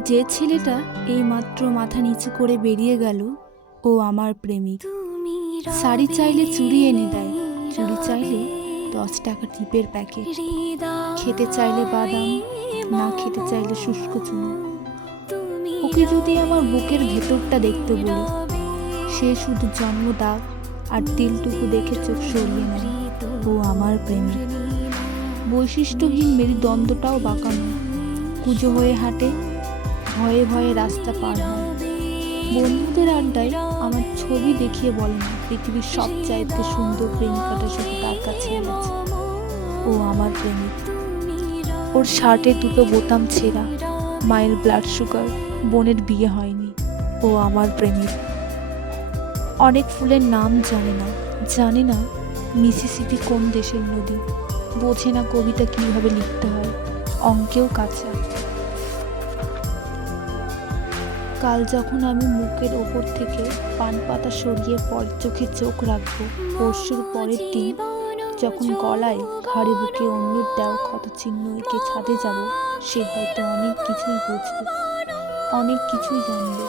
যে ছেলেটা এইমাত্র মাথা নিচু করে বেরিয়ে গেল, ও আমার প্রেমিক। শাড়ি চাইলে চুড়ি এনে দেয়, চুড়ি চাইলে 10 টাকা টিপের প্যাকেট, খেতে চাইলে বাদাম, না খেতে চাইলে শুষ্ক চুনো। ওকে যদি আমার বুকের ভেতরটা দেখতে বলি, সে শুধু জন্ম দাগ আর তিলটুকু দেখে চোখ সরিয়ে নেয়। ও আমার প্রেমিক। বৈশিষ্ট্যহীন মেরুদণ্ডটাও বাঁকানো, কুঁজো হয়ে হাঁটে, ভয়ে ভয়ে রাস্তা পার হয়। বন্ধুদের আড্ডায় আমার ছবি দেখিয়ে বলে না পৃথিবীর সবচাইতে সুন্দর প্রেমিকাটা শুধু তার কাছেই আছে। ও আমার প্রেমিক। ওর শার্টের দুটো বোতাম ছেঁড়া, মায়ের ব্লাড সুগার, বোনের বিয়ে হয়নি। ও আমার প্রেমিক। অনেক ফুলের নাম জানে না মিসিসিপি কোন দেশের নদী, বোঝে না কবিতা কিভাবে লিখতে হয়, অঙ্কেও কাঁচা। কাল যখন আমি মুখের ওপর থেকে পান পাতা সরিয়ে পর চোখে চোখ রাখবো, পরশুর পরের দিন যখন গলায় ঘাড়ে বুকে অন্যের দেওয়া ক্ষত চিহ্ন এঁকে ছাদে যাব, সে হয়তো অনেক কিছুই বুঝবে, অনেক কিছুই জানবে।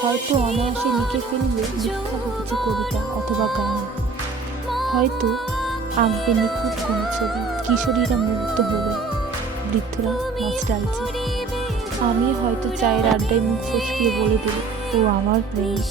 হয়তো অনায়াসে লিখে ফেলবে বিখ্যাত কিছু কবিতা অথবা গান, হয়তো আঁকবে নিখুঁত কোনো ছবি। কিশোরীরা মুগ্ধ হবে, বৃদ্ধরা নস্টালজিক। আমি হয়তো চায়ের আড্ডায় মুখ ফসকিয়ে বলে দিই, ও আমার প্রেমিক।